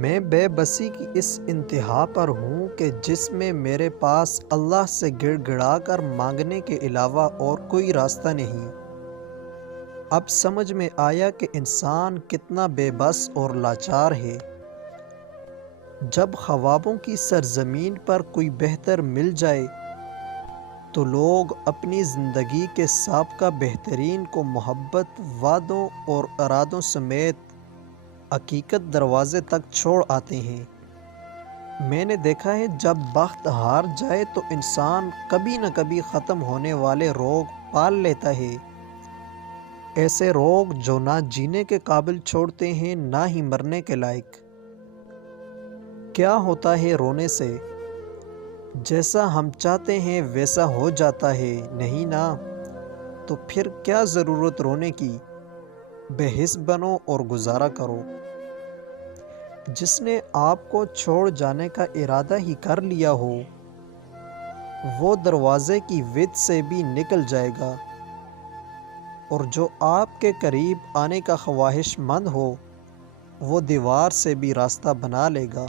میں بے بسی کی اس انتہا پر ہوں کہ جس میں میرے پاس اللہ سے گڑ گڑا کر مانگنے کے علاوہ اور کوئی راستہ نہیں۔ اب سمجھ میں آیا کہ انسان کتنا بے بس اور لاچار ہے۔ جب خوابوں کی سرزمین پر کوئی بہتر مل جائے تو لوگ اپنی زندگی کے سابقہ بہترین کو محبت، وعدوں اور ارادوں سمیت حقیقت دروازے تک چھوڑ آتے ہیں۔ میں نے دیکھا ہے جب بخت ہار جائے تو انسان کبھی نہ کبھی ختم ہونے والے روگ پال لیتا ہے، ایسے روگ جو نہ جینے کے قابل چھوڑتے ہیں نہ ہی مرنے کے لائق۔ کیا ہوتا ہے رونے سے؟ جیسا ہم چاہتے ہیں ویسا ہو جاتا ہے، نہیں نا؟ تو پھر کیا ضرورت رونے کی؟ بے حس بنو اور گزارا کرو۔ جس نے آپ کو چھوڑ جانے کا ارادہ ہی کر لیا ہو وہ دروازے کی وِد سے بھی نکل جائے گا، اور جو آپ کے قریب آنے کا خواہش مند ہو وہ دیوار سے بھی راستہ بنا لے گا۔